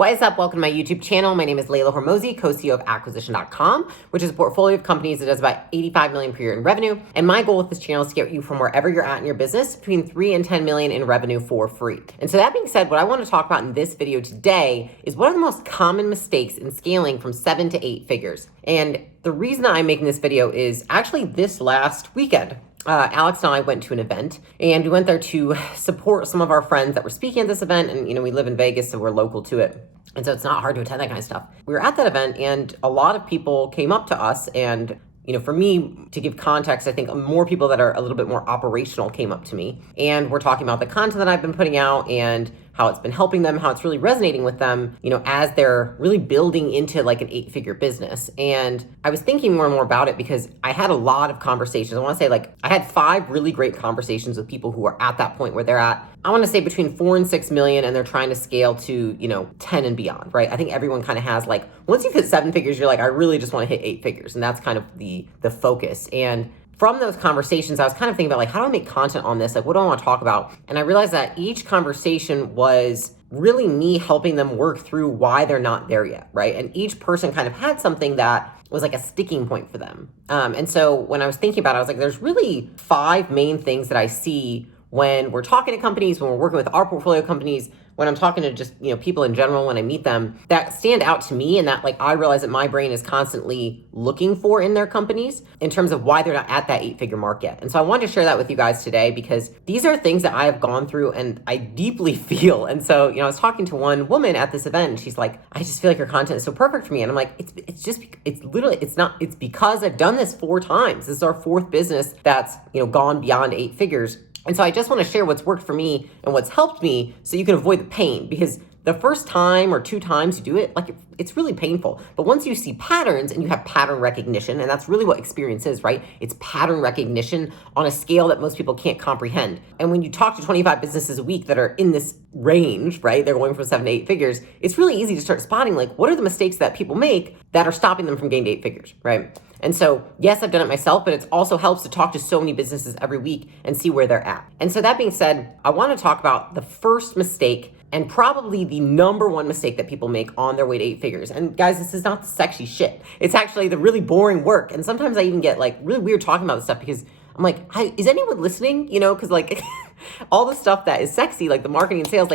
What is up? Welcome to my YouTube channel. My name is Leila Hormozi, co-CEO of Acquisition.com, which is a portfolio of companies that does about 85 million per year in revenue. And my goal with this channel is to get you from wherever you're at in your business between 3 and 10 million in revenue for free. And so that being said, what I want to talk about in this video today is what are the most common mistakes in scaling from 7 to 8 figures. And the reason that I'm making this video is actually this last weekend. Alex and I went to an event, and we went there to support some of our friends that were speaking at this event. And, we live in Vegas, so we're local to it. And so it's not hard to attend that kind of stuff. We were at that event, and a lot of people came up to us. And, for me, to give context, I think more people that are a little bit more operational came up to me. And we're talking about the content that I've been putting out and how it's been helping them, how it's really resonating with them, as they're really building into like an 8-figure business. And I was thinking more and more about it because I had a lot of conversations. I want to say I had 5 really great conversations with people who are at that point where they're at, I want to say between 4 and 6 million, and they're trying to scale to, 10 and beyond, right? I think everyone kind of has once you hit 7 figures, you're I really just want to hit 8 figures. And that's kind of the focus. And from those conversations, I was kind of thinking about how do I make content on this? What do I want to talk about? And I realized that each conversation was really me helping them work through why they're not there yet, right? And each person kind of had something that was a sticking point for them. And so when I was thinking about it, I was there's really 5 main things that I see when we're talking to companies, when we're working with our portfolio companies, when I'm talking to just, people in general, when I meet them, that stand out to me and that I realize that my brain is constantly looking for in their companies in terms of why they're not at that 8-figure mark yet. And so I wanted to share that with you guys today because these are things that I have gone through and I deeply feel. And so, I was talking to one woman at this event and she's like, I just feel like your content is so perfect for me. And I'm like, it's because I've done this 4 times. This is our 4th business that's, gone beyond 8 figures. And so I just want to share what's worked for me and what's helped me so you can avoid the pain, because the first time or 2 times you do it, it's really painful. But once you see patterns and you have pattern recognition, and that's really what experience is, right? It's pattern recognition on a scale that most people can't comprehend. And when you talk to 25 businesses a week that are in this range, right? They're going from 7 to 8 figures. It's really easy to start spotting what are the mistakes that people make that are stopping them from getting to 8 figures, right? And so, yes, I've done it myself, but it also helps to talk to so many businesses every week and see where they're at. And so that being said, I want to talk about the first mistake and probably the number 1 mistake that people make on their way to 8 figures. And guys, this is not the sexy shit. It's actually the really boring work. And sometimes I even get really weird talking about this stuff because I'm is anyone listening? Because all the stuff that is sexy, the marketing and sales,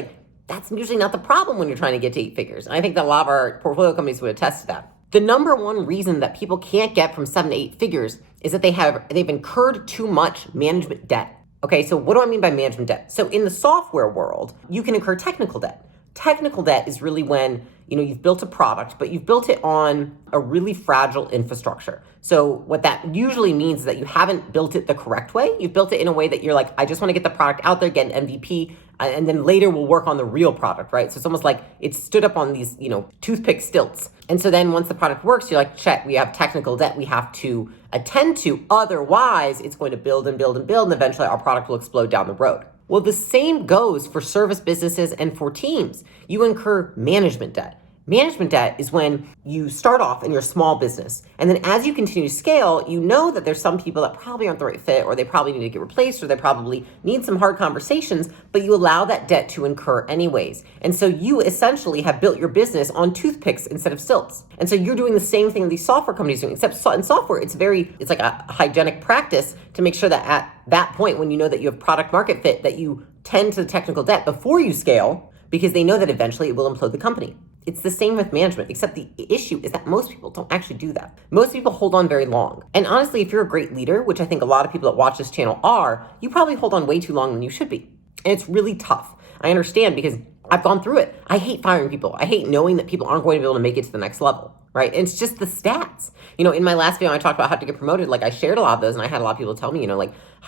that's usually not the problem when you're trying to get to 8 figures. And I think that a lot of our portfolio companies would attest to that. The number 1 reason that people can't get from 7 to 8 figures is that they've incurred too much management debt. Okay, so what do I mean by management debt? So in the software world, you can incur technical debt. Technical debt is really when, you've built a product, but you've built it on a really fragile infrastructure. So what that usually means is that you haven't built it the correct way. You've built it in a way that you're I just want to get the product out there, get an MVP, and then later we'll work on the real product, right? So it's almost it's stood up on these, toothpick stilts. And so then once the product works, you're check, we have technical debt we have to attend to. Otherwise, it's going to build and build and build, and eventually our product will explode down the road. Well, the same goes for service businesses and for teams. You incur management debt. Management debt is when you start off in your small business. And then as you continue to scale, you know that there's some people that probably aren't the right fit, or they probably need to get replaced, or they probably need some hard conversations, but you allow that debt to incur anyways. And so you essentially have built your business on toothpicks instead of stilts. And so you're doing the same thing these software companies are doing, except in software, it's like a hygienic practice to make sure that at that point, when you know that you have product market fit, that you tend to the technical debt before you scale, because they know that eventually it will implode the company. It's the same with management, except the issue is that most people don't actually do that. Most people hold on very long. And honestly, if you're a great leader, which I think a lot of people that watch this channel are, you probably hold on way too long than you should be. And it's really tough. I understand because I've gone through it. I hate firing people. I hate knowing that people aren't going to be able to make it to the next level, right? And it's just the stats. In my last video, I talked about how to get promoted. I shared a lot of those, and I had a lot of people tell me, I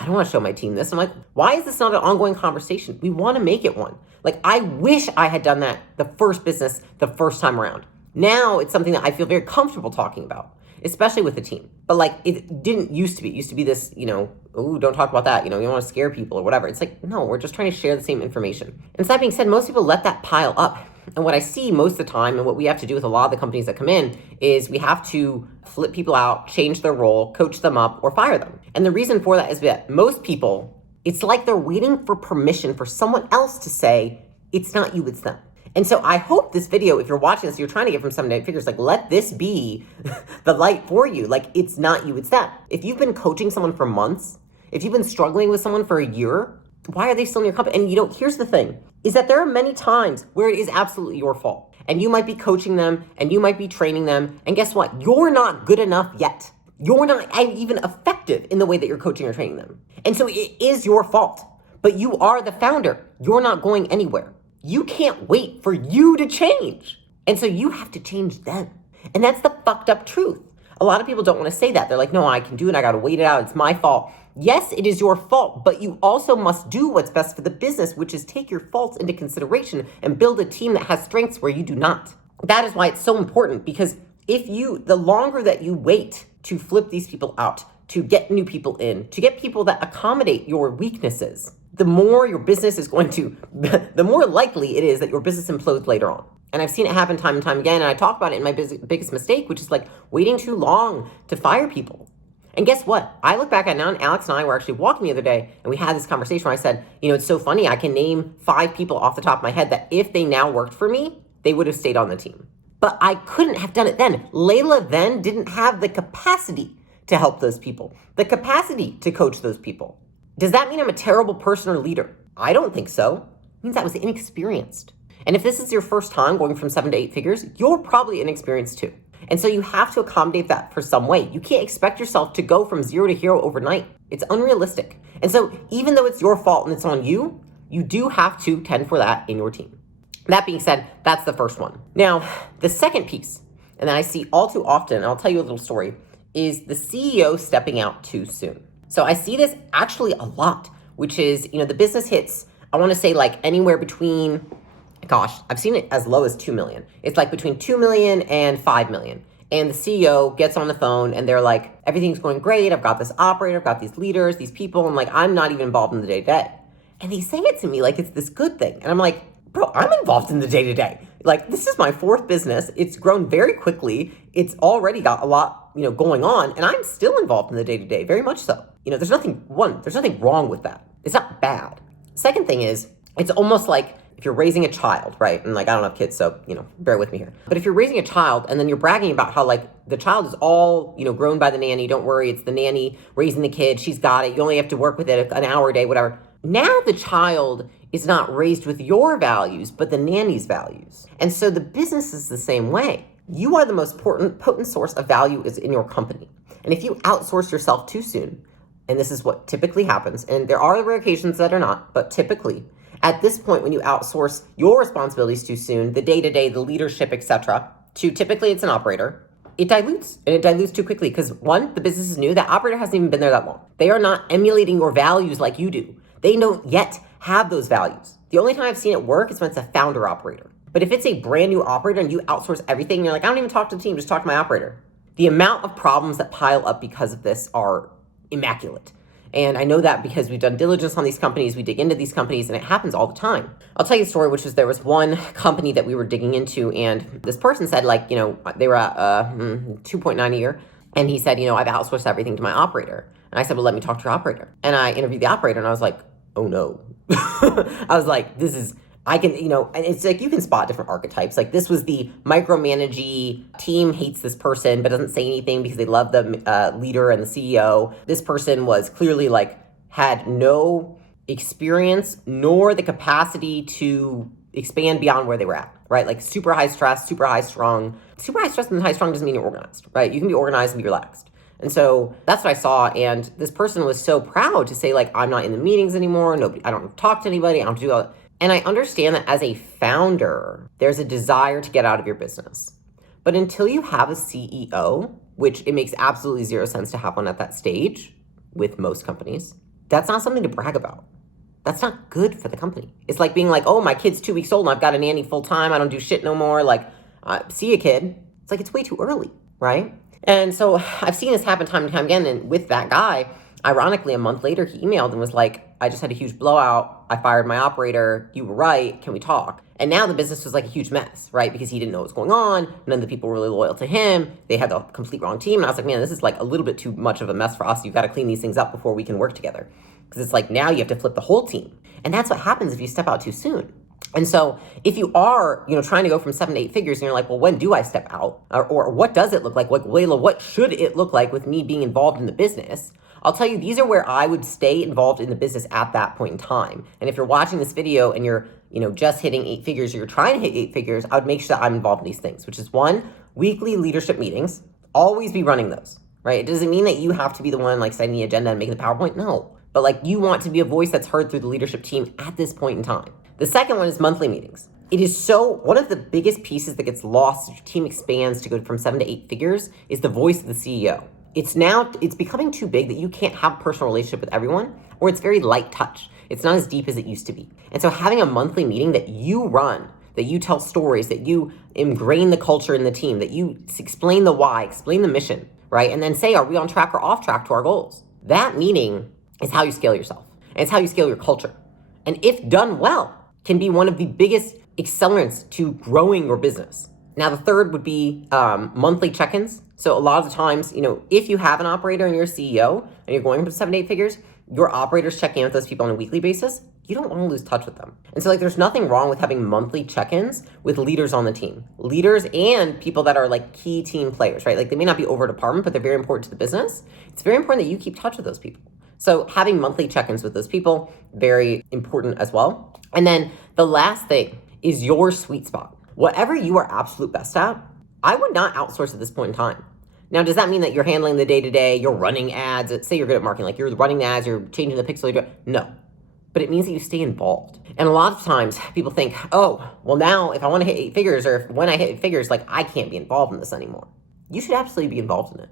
don't want to show my team this. I'm why is this not an ongoing conversation? We want to make it one. I wish I had done that the first business the first time around. Now it's something that I feel very comfortable talking about, especially with the team. But it didn't used to be. It used to be this, oh, don't talk about that. You don't want to scare people or whatever. It's no, we're just trying to share the same information. And so that being said, most people let that pile up. And what I see most of the time, and what we have to do with a lot of the companies that come in, is we have to flip people out, change their role, coach them up, or fire them. And the reason for that is that most people, it's they're waiting for permission for someone else to say, it's not you, it's them. And so I hope this video, if you're watching this, you're trying to get from 7 to 8 figures, like let this be the light for you. Like it's not you, it's that. If you've been coaching someone for months, if you've been struggling with someone for a year, why are they still in your company? And here's the thing, is that there are many times where it is absolutely your fault. And you might be coaching them and you might be training them. And guess what? You're not good enough yet. You're not even effective in the way that you're coaching or training them. And so it is your fault, but you are the founder. You're not going anywhere. You can't wait for you to change. And so you have to change them. And that's the fucked up truth. A lot of people don't want to say that. They're like, no, I can do it. I got to wait it out. It's my fault. Yes, it is your fault, but you also must do what's best for the business, which is take your faults into consideration and build a team that has strengths where you do not. That is why it's so important, because the longer that you wait to flip these people out, to get new people in, to get people that accommodate your weaknesses, the more your business is going to, the more likely it is that your business implodes later on. And I've seen it happen time and time again. And I talk about it in my biggest mistake, which is like waiting too long to fire people. And guess what? I look back at it now, and Alex and I were actually walking the other day, and we had this conversation where I said, it's so funny. I can name 5 people off the top of my head that if they now worked for me, they would have stayed on the team. But I couldn't have done it then. Leila then didn't have the capacity to help those people, the capacity to coach those people. Does that mean I'm a terrible person or leader? I don't think so. It means I was inexperienced. And if this is your first time going from 7 to 8 figures, you're probably inexperienced too. And so you have to accommodate that for some way. You can't expect yourself to go from 0 to hero overnight. It's unrealistic. And so even though it's your fault and it's on you, you do have to tend for that in your team. That being said, that's the first one. Now, the second piece, and that I see all too often, and I'll tell you a little story, is the CEO stepping out too soon. So I see this actually a lot, which is, the business hits, I want to say like anywhere between, I've seen it as low as 2 million. It's like between 2 million and 5 million. And the CEO gets on the phone and they're like, everything's going great. I've got this operator, I've got these leaders, these people. I'm like, I'm not even involved in the day-to-day. And they say it to me like it's this good thing. And I'm like, bro, I'm involved in the day-to-day. Like, this is my 4th business. It's grown very quickly. It's already got a lot, going on. And I'm still involved in the day-to-day, very much so. There's nothing wrong with that. It's not bad. Second thing is, it's almost like if you're raising a child, right? And like, I don't have kids, so, bear with me here. But if you're raising a child and then you're bragging about how like the child is all, grown by the nanny, don't worry, it's the nanny raising the kid, she's got it, you only have to work with it an hour a day, whatever. Now the child is not raised with your values, but the nanny's values. And so the business is the same way. You are the most potent source of value is in your company. And if you outsource yourself too soon, and this is what typically happens, and there are rare occasions that are not, but typically, at this point, when you outsource your responsibilities too soon, the day-to-day, the leadership, etc., to typically it's an operator, it dilutes. And it dilutes too quickly because, one, the business is new. That operator hasn't even been there that long. They are not emulating your values like you do. They don't yet have those values. The only time I've seen it work is when it's a founder operator. But if it's a brand new operator and you outsource everything, you're like, I don't even talk to the team, just talk to my operator. The amount of problems that pile up because of this are immaculate. And I know that because we've done diligence on these companies, we dig into these companies, and it happens all the time. I'll tell you a story, which was there was one company that we were digging into, and this person said, like, they were at 2.9 a year. And he said, I've outsourced everything to my operator. And I said, well, let me talk to your operator. And I interviewed the operator, and I was like, oh no. I was like, I can, and it's like you can spot different archetypes. Like this was the micromanagey team hates this person, but doesn't say anything because they love the leader and the CEO. This person was clearly like had no experience nor the capacity to expand beyond where they were at, right? Like super high stress, super high strung. Super high stress and high strung doesn't mean you're organized, right? You can be organized and be relaxed. And so that's what I saw. And this person was so proud to say, like, I'm not in the meetings anymore. Nobody, I don't talk to anybody. I don't do all that. And I understand that as a founder, there's a desire to get out of your business. But until you have a CEO, which it makes absolutely zero sense to have one at that stage with most companies, that's not something to brag about. That's not good for the company. It's like being like, oh, my kid's 2 weeks old and I've got a nanny full time. I don't do shit no more. Like, see a kid. It's like, it's way too early, right? And so I've seen this happen time and time again. And with that guy, ironically, a month later, he emailed and was like, I just had a huge blowout. I fired my operator. You were right. Can we talk? And now the business was like a huge mess, right? Because he didn't know what was going on. None of the people were really loyal to him. They had the complete wrong team. And I was like, man, this is like a little bit too much of a mess for us. You've got to clean these things up before we can work together. Because it's like now you have to flip the whole team. And that's what happens if you step out too soon. And so if you are, trying to go from 7 to 8 figures and you're like, well, when do I step out? Or what does it look like? Like, Leila, what should it look like with me being involved in the business? I'll tell you, these are where I would stay involved in the business at that point in time. And if you're watching this video and you're, just hitting 8 figures, or you're trying to hit 8 figures, I would make sure that I'm involved in these things, which is one, weekly leadership meetings. Always be running those, right? It doesn't mean that you have to be the one like setting the agenda and making the PowerPoint. No, but like you want to be a voice that's heard through the leadership team at this point in time. The second one is monthly meetings. It is one of the biggest pieces that gets lost as your team expands to go from 7 to 8 figures is the voice of the CEO. It's becoming too big that you can't have a personal relationship with everyone, or it's very light touch. It's not as deep as it used to be. And so having a monthly meeting that you run, that you tell stories, that you ingrain the culture in the team, that you explain the why, explain the mission, right? And then say, are we on track or off track to our goals? That meeting is how you scale yourself. And it's how you scale your culture. And if done well, can be one of the biggest accelerants to growing your business. Now, the third would be monthly check-ins. So a lot of the times, if you have an operator and you're a CEO and you're going from 7 to 8 figures, your operators check in with those people on a weekly basis. You don't want to lose touch with them. And so there's nothing wrong with having monthly check-ins with leaders on the team. Leaders and people that are like key team players, right? Like they may not be over a department, but they're very important to the business. It's very important that you keep touch with those people. So having monthly check-ins with those people, very important as well. And then the last thing is your sweet spot. Whatever you are absolute best at, I would not outsource at this point in time. Now, does that mean that you're handling the day-to-day, you're running ads, say you're good at marketing, like you're running ads, you're changing the pixel, no. But it means that you stay involved. And a lot of times people think, oh, well now if I want to hit 8 figures or when I hit 8 figures, like I can't be involved in this anymore. You should absolutely be involved in it.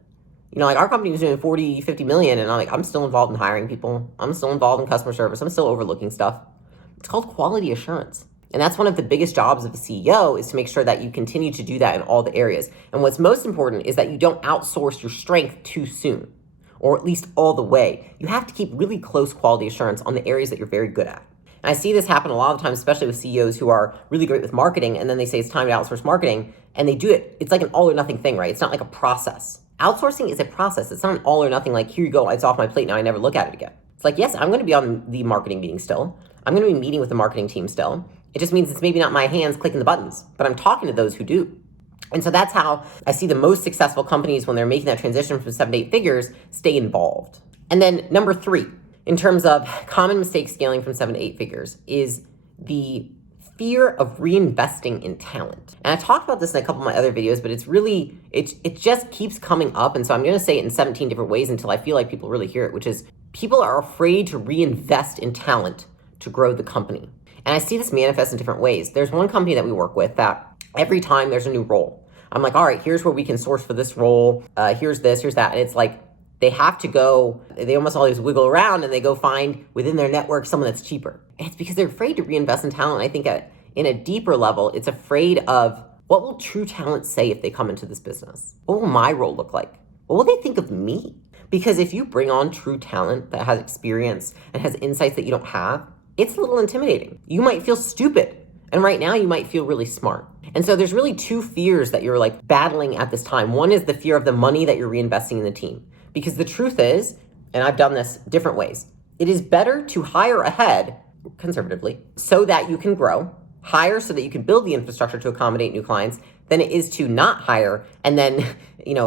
Like our company was doing 40, 50 million and I'm still involved in hiring people. I'm still involved in customer service. I'm still overlooking stuff. It's called quality assurance. And that's one of the biggest jobs of a CEO is to make sure that you continue to do that in all the areas. And what's most important is that you don't outsource your strength too soon, or at least all the way. You have to keep really close quality assurance on the areas that you're very good at. And I see this happen a lot of times, especially with CEOs who are really great with marketing, and then they say it's time to outsource marketing, and they do it. It's like an all or nothing thing, right? It's not like a process. Outsourcing is a process. It's not an all or nothing, like here you go, it's off my plate, now I never look at it again. It's like, yes, I'm going to be on the marketing meeting still. I'm going to be meeting with the marketing team still. It just means it's maybe not my hands clicking the buttons, but I'm talking to those who do. And so that's how I see the most successful companies when they're making that transition from 7 to 8 figures, stay involved. And then number 3, in terms of common mistakes scaling from 7 to 8 figures is the fear of reinvesting in talent. And I talked about this in a couple of my other videos, but it's really, it just keeps coming up. And so I'm going to say it in 17 different ways until I feel like people really hear it, which is people are afraid to reinvest in talent to grow the company. And I see this manifest in different ways. There's one company that we work with that every time there's a new role, I'm like, all right, here's where we can source for this role. Here's this, here's that. And it's like, they have to go, they almost always wiggle around and they go find within their network someone that's cheaper. And it's because they're afraid to reinvest in talent. I think in a deeper level, it's afraid of what will true talent say if they come into this business? What will my role look like? What will they think of me? Because if you bring on true talent that has experience and has insights that you don't have, it's a little intimidating. You might feel stupid. And right now you might feel really smart. And so there's really 2 fears that you're like battling at this time. One is the fear of the money that you're reinvesting in the team. Because the truth is, and I've done this different ways, it is better to hire ahead, conservatively, so that you can grow, hire so that you can build the infrastructure to accommodate new clients, than it is to not hire and then,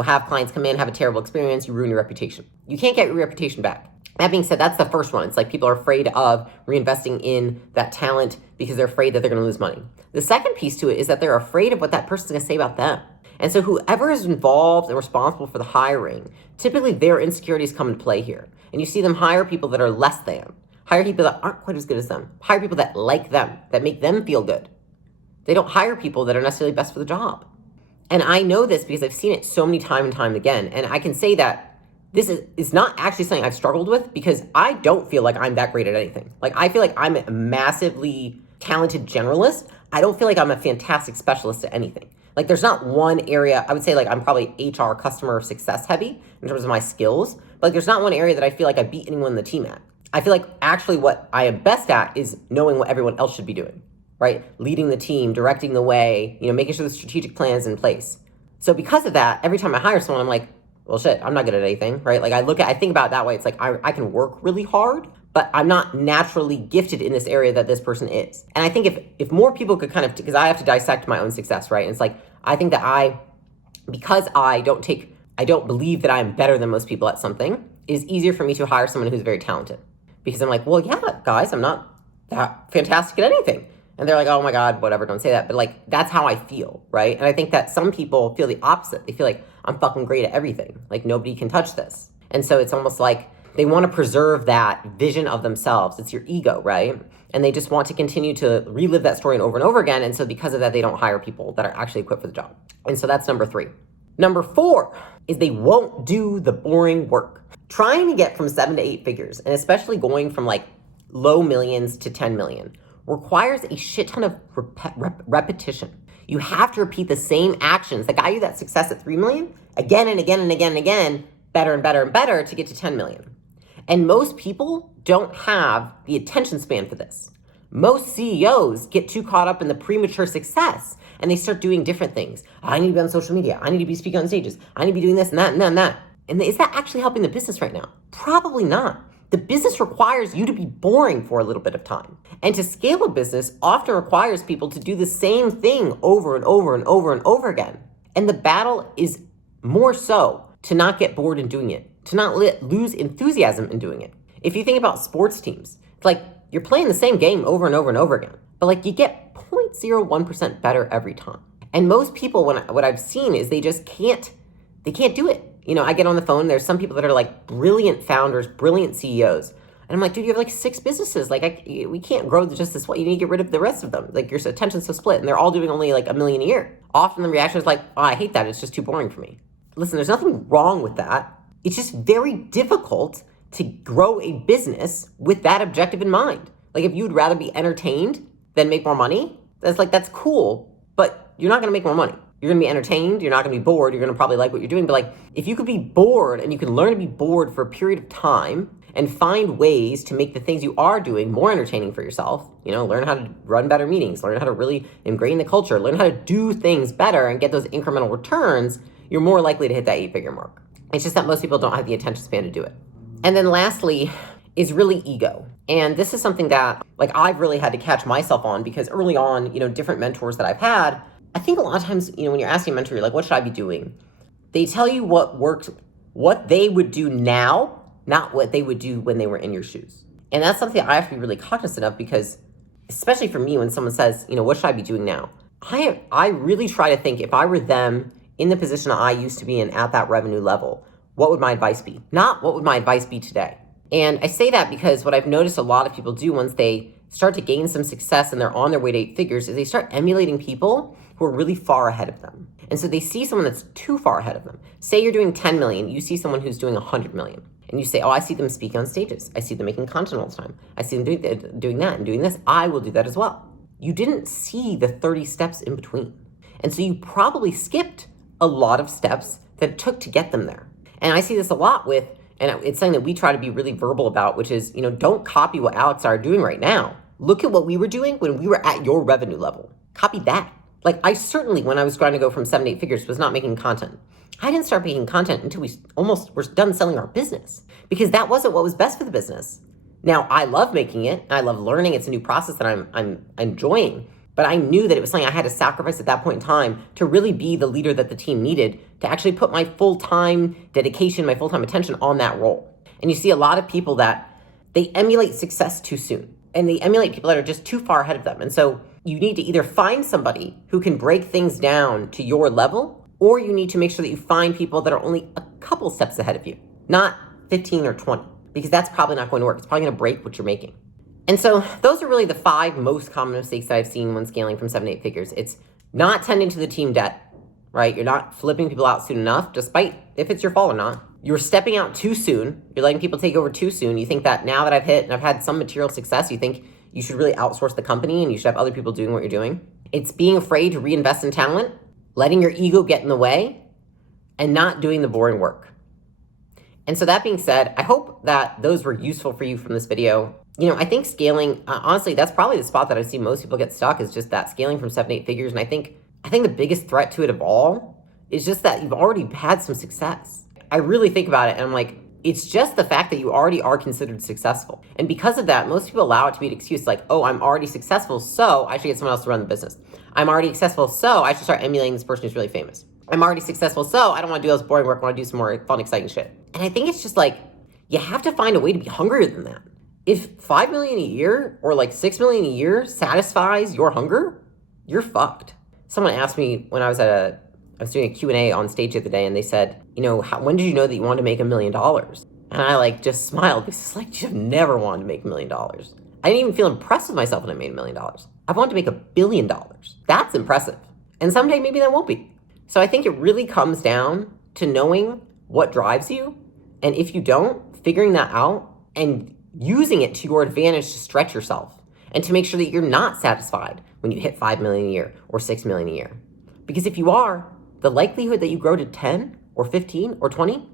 have clients come in, have a terrible experience, you ruin your reputation. You can't get your reputation back. That being said, that's the first one. It's like people are afraid of reinvesting in that talent because they're afraid that they're going to lose money. The second piece to it is that they're afraid of what that person's going to say about them. And so whoever is involved and responsible for the hiring, typically their insecurities come into play here. And you see them hire people that are less than, hire people that aren't quite as good as them, hire people that like them, that make them feel good. They don't hire people that are necessarily best for the job. And I know this because I've seen it so many time and time again. And I can say that this is not actually something I've struggled with because I don't feel like I'm that great at anything. Like I feel like I'm a massively talented generalist. I don't feel like I'm a fantastic specialist at anything. Like there's not one area, I would say like I'm probably HR customer success heavy in terms of my skills, but like there's not one area that I feel like I beat anyone on the team at. I feel like actually what I am best at is knowing what everyone else should be doing, right? Leading the team, directing the way, making sure the strategic plan is in place. So because of that, every time I hire someone, I'm like, well, shit, I'm not good at anything, right? Like I think about it that way. It's like I can work really hard, but I'm not naturally gifted in this area that this person is. And I think if more people could kind of, because I have to dissect my own success, right? And it's like, I think that because I don't believe that I am better than most people at something, it is easier for me to hire someone who's very talented. Because I'm like, well, yeah, guys, I'm not that fantastic at anything. And they're like, oh my God, whatever, don't say that. But like, that's how I feel, right? And I think that some people feel the opposite. They feel like, I'm fucking great at everything. Like, nobody can touch this. And so it's almost like they want to preserve that vision of themselves. It's your ego, right? And they just want to continue to relive that story over and over again. And so because of that, they don't hire people that are actually equipped for the job. And so that's number 3. Number 4 is they won't do the boring work. Trying to get from 7 to 8 figures, and especially going from like low millions to 10 million, requires a shit ton of repetition. You have to repeat the same actions that got you that success at 3 million again and again and again and again, better and better and better to get to 10 million. And most people don't have the attention span for this. Most CEOs get too caught up in the premature success and they start doing different things. I need to be on social media. I need to be speaking on stages. I need to be doing this and that and that and that. And is that actually helping the business right now? Probably not. The business requires you to be boring for a little bit of time. And to scale a business often requires people to do the same thing over and over and over and over again. And the battle is more so to not get bored in doing it, to not lose enthusiasm in doing it. If you think about sports teams, it's like you're playing the same game over and over and over again, but like you get 0.01% better every time. And most people, what I've seen is they just can't do it. You know, I get on the phone, there's some people that are like brilliant founders, brilliant CEOs. And I'm like, dude, you have like 6 businesses. Like we can't grow just this way. You need to get rid of the rest of them. Like your attention's so split and they're all doing only like $1 million a year. Often the reaction is like, oh, I hate that. It's just too boring for me. Listen, there's nothing wrong with that. It's just very difficult to grow a business with that objective in mind. Like if you'd rather be entertained than make more money, that's cool, but you're not gonna make more money. You're gonna be entertained, you're not gonna be bored, you're gonna probably like what you're doing, but like if you could be bored and you can learn to be bored for a period of time and find ways to make the things you are doing more entertaining for yourself, you know, learn how to run better meetings, learn how to really ingrain the culture, learn how to do things better and get those incremental returns, you're more likely to hit that 8-figure mark. It's just that most people don't have the attention span to do it. And then lastly is really ego. And this is something that like I've really had to catch myself on because early on, you know, different mentors that I've had, I think a lot of times, you know, when you're asking a mentor, you're like, what should I be doing? They tell you what works, what they would do now, not what they would do when they were in your shoes. And that's something I have to be really cognizant of because, especially for me, when someone says, you know, what should I be doing now? I really try to think if I were them in the position I used to be in at that revenue level, what would my advice be? Not what would my advice be today? And I say that because what I've noticed a lot of people do once they start to gain some success and they're on their way to 8 figures is they start emulating people who are really far ahead of them. And so they see someone that's too far ahead of them. Say you're doing 10 million, you see someone who's doing 100 million. And you say, oh, I see them speaking on stages. I see them making content all the time. I see them doing that and doing this. I will do that as well. You didn't see the 30 steps in between. And so you probably skipped a lot of steps that it took to get them there. And I see this a lot with, and it's something that we try to be really verbal about, which is, you know, don't copy what Alex and I are doing right now. Look at what we were doing when we were at your revenue level. Copy that. Like I certainly, when I was trying to go from 7 to 8 figures, was not making content. I didn't start making content until we almost were done selling our business because that wasn't what was best for the business. Now, I love making it. I love learning. It's a new process that I'm enjoying. But I knew that it was something I had to sacrifice at that point in time to really be the leader that the team needed to actually put my full-time dedication, my full-time attention on that role. And you see a lot of people that they emulate success too soon. And they emulate people that are just too far ahead of them. And so you need to either find somebody who can break things down to your level, or you need to make sure that you find people that are only a couple steps ahead of you, not 15 or 20, because that's probably not going to work. It's probably going to break what you're making. And so those are really the 5 most common mistakes that I've seen when scaling from 7 to 8 figures. It's not tending to the team debt, right? You're not flipping people out soon enough, despite if it's your fault or not. You're stepping out too soon. You're letting people take over too soon. You think that now that I've hit and I've had some material success, you think you should really outsource the company and you should have other people doing what you're doing. It's being afraid to reinvest in talent, letting your ego get in the way, and not doing the boring work. And so that being said, I hope that those were useful for you from this video. You know, I think scaling, honestly, that's probably the spot that I see most people get stuck is just that scaling from 7 to 8 figures. And I think the biggest threat to it of all is just that you've already had some success. I really think about it and I'm like, It's just the fact that you already are considered successful. And because of that, most people allow it to be an excuse like, oh, I'm already successful, so I should get someone else to run the business. I'm already successful, so I should start emulating this person who's really famous. I'm already successful, so I don't want to do all this boring work. I want to do some more fun, exciting shit. And I think it's just like, you have to find a way to be hungrier than that. If 5 million a year or like 6 million a year satisfies your hunger, you're fucked. Someone asked me when I was doing a Q&A on stage the other day, and they said, when did you know that you wanted to make $1 million? And I like just smiled because it's like, you've never wanted to make $1 million. I didn't even feel impressed with myself when I made $1 million. I wanted to make $1 billion. That's impressive. And someday maybe that won't be. So I think it really comes down to knowing what drives you. And if you don't, figuring that out and using it to your advantage to stretch yourself and to make sure that you're not satisfied when you hit 5 million a year or 6 million a year. Because if you are, the likelihood that you grow to 10 or 15 or 20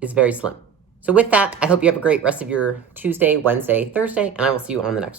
is very slim. So with that, I hope you have a great rest of your Tuesday, Wednesday, Thursday, and I will see you on the next one.